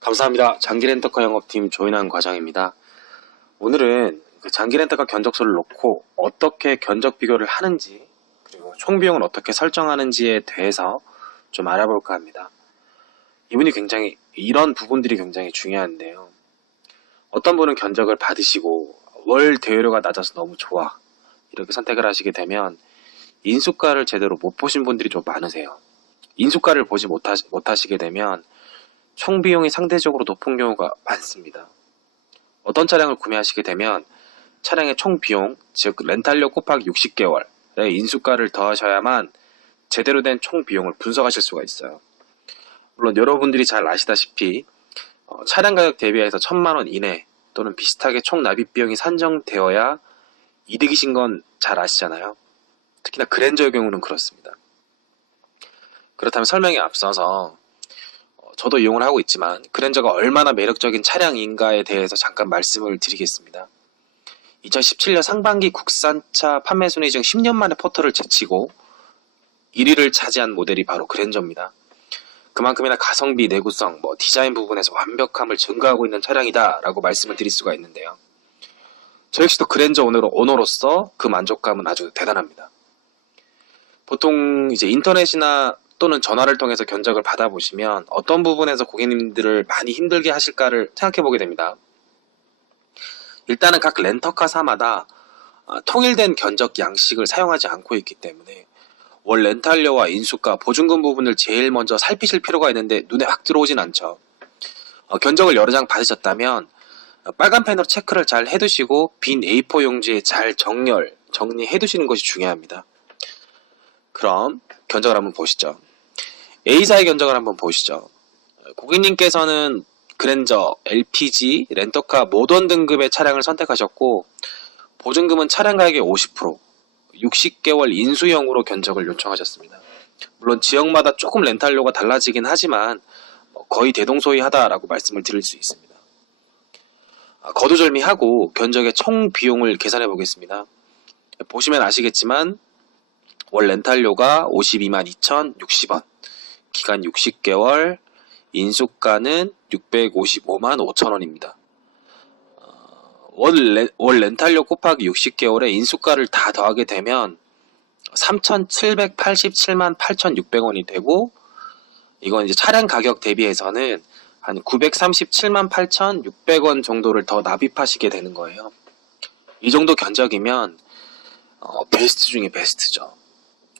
감사합니다. 장기렌터카 영업팀 조인환 과장입니다. 오늘은 장기렌터카 견적서를 놓고 어떻게 견적 비교를 하는지, 그리고 총 비용을 어떻게 설정하는지에 대해서 좀 알아볼까 합니다. 이런 부분들이 굉장히 중요한데요. 어떤 분은 견적을 받으시고 월 대여료가 낮아서 너무 좋아, 이렇게 선택을 하시게 되면 인수가를 제대로 못 보신 분들이 좀 많으세요. 인수가를 보지 못하시게 되면 총 비용이 상대적으로 높은 경우가 많습니다. 어떤 차량을 구매하시게 되면 차량의 총 비용, 즉 렌탈료 곱하기 60개월의 인수가를 더하셔야만 제대로 된 총 비용을 분석하실 수가 있어요. 물론 여러분들이 잘 아시다시피 차량 가격 대비해서 1,000만 원 이내 또는 비슷하게 총 납입 비용이 산정되어야 이득이신 건 잘 아시잖아요. 특히나 그랜저의 경우는 그렇습니다. 그렇다면 설명에 앞서서 저도 이용을 하고 있지만 그랜저가 얼마나 매력적인 차량인가에 대해서 잠깐 말씀을 드리겠습니다. 2017년 상반기 국산차 판매 순위 중 10년 만에 포털을 제치고 1위를 차지한 모델이 바로 그랜저입니다. 그만큼이나 가성비, 내구성, 디자인 부분에서 완벽함을 증거하고 있는 차량이다 라고 말씀을 드릴 수가 있는데요. 저 역시도 그랜저 오너로서 그 만족감은 아주 대단합니다. 보통 이제 인터넷이나 또는 전화를 통해서 견적을 받아보시면 어떤 부분에서 고객님들을 많이 힘들게 하실까를 생각해 보게 됩니다. 일단은 각 렌터카사마다 통일된 견적 양식을 사용하지 않고 있기 때문에 월 렌탈료와 인수가, 보증금 부분을 제일 먼저 살피실 필요가 있는데 눈에 확 들어오진 않죠. 견적을 여러 장 받으셨다면 빨간 펜으로 체크를 잘 해두시고 빈 A4 용지에 잘 정리해 두시는 것이 중요합니다. 그럼 견적을 한번 보시죠. A사의 견적을 한번 보시죠. 고객님께서는 그랜저, LPG, 렌터카 모던 등급의 차량을 선택하셨고 보증금은 차량 가격의 50%, 60개월 인수형으로 견적을 요청하셨습니다. 물론 지역마다 조금 렌탈료가 달라지긴 하지만 거의 대동소이하다라고 말씀을 드릴 수 있습니다. 거두절미하고 견적의 총 비용을 계산해 보겠습니다. 보시면 아시겠지만 월 렌탈료가 52만 2,060원, 기간 60개월, 인수가는 655만 5천원입니다. 월 렌탈료 곱하기 60개월에 인수가를 다 더하게 되면 3,787만 8,600원이 되고, 이건 이제 차량 가격 대비해서는 한 937만 8,600원 정도를 더 납입하시게 되는 거예요. 이 정도 견적이면 베스트 중에 베스트죠.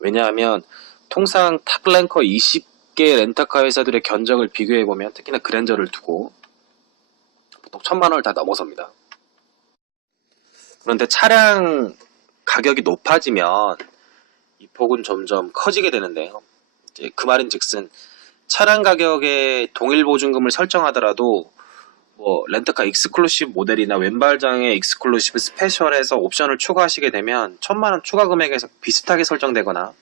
왜냐하면 통상 탑랭커 20개 렌터카 회사들의 견적을 비교해보면 특히나 그랜저를 두고 보통 1,000만 원을 다 넘어섭니다. 그런데 차량 가격이 높아지면 이 폭은 점점 커지게 되는데요. 이제 그 말인즉슨 차량 가격에 동일 보증금을 설정하더라도 렌터카 익스클루시브 모델이나 왼발장의 익스클루시브 스페셜에서 옵션을 추가하시게 되면 1,000만 원 추가 금액에서 비슷하게 설정되거나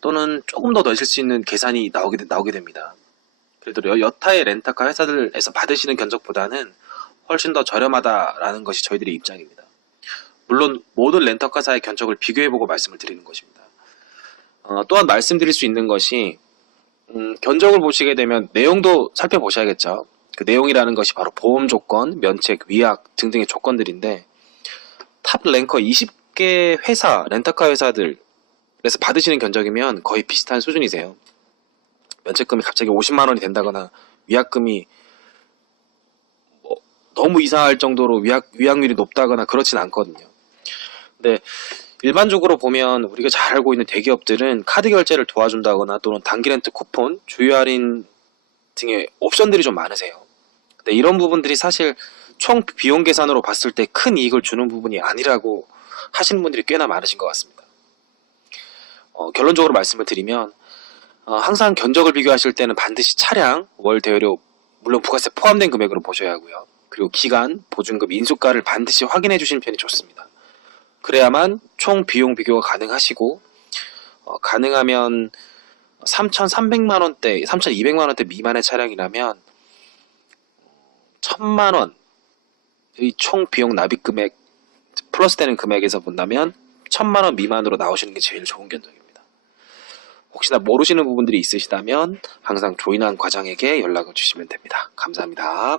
또는 조금 더 넣으실 수 있는 계산이 나오게 됩니다. 그래도 여타의 렌터카 회사들에서 받으시는 견적보다는 훨씬 더 저렴하다라는 것이 저희들의 입장입니다. 물론 모든 렌터카사의 견적을 비교해보고 말씀을 드리는 것입니다. 또한 말씀드릴 수 있는 것이 견적을 보시게 되면 내용도 살펴보셔야겠죠. 그 내용이라는 것이 바로 보험 조건, 면책, 위약 등등의 조건들인데 탑 랭커 20개 회사, 렌터카 회사들에서 받으시는 견적이면 거의 비슷한 수준이세요. 면책금이 갑자기 50만 원이 된다거나 위약금이 너무 이상할 정도로 위약률이 높다거나 그렇진 않거든요. 근데 일반적으로 보면 우리가 잘 알고 있는 대기업들은 카드 결제를 도와준다거나 또는 단기 렌트 쿠폰, 주요 할인 등의 옵션들이 좀 많으세요. 근데 이런 부분들이 사실 총 비용 계산으로 봤을 때 큰 이익을 주는 부분이 아니라고 하시는 분들이 꽤나 많으신 것 같습니다. 결론적으로 말씀을 드리면 항상 견적을 비교하실 때는 반드시 차량, 월 대여료, 물론 부가세 포함된 금액으로 보셔야 하고요. 그리고 기간, 보증금, 인수가를 반드시 확인해 주시는 편이 좋습니다. 그래야만 총 비용 비교가 가능하시고 가능하면 3,300만 원대, 3,200만 원대 미만의 차량이라면 1,000만 원의 총 비용 납입 금액 플러스 되는 금액에서 본다면 1,000만 원 미만으로 나오시는 게 제일 좋은 견적입니다. 혹시나 모르시는 부분들이 있으시다면 항상 조인한 과장에게 연락을 주시면 됩니다. 감사합니다.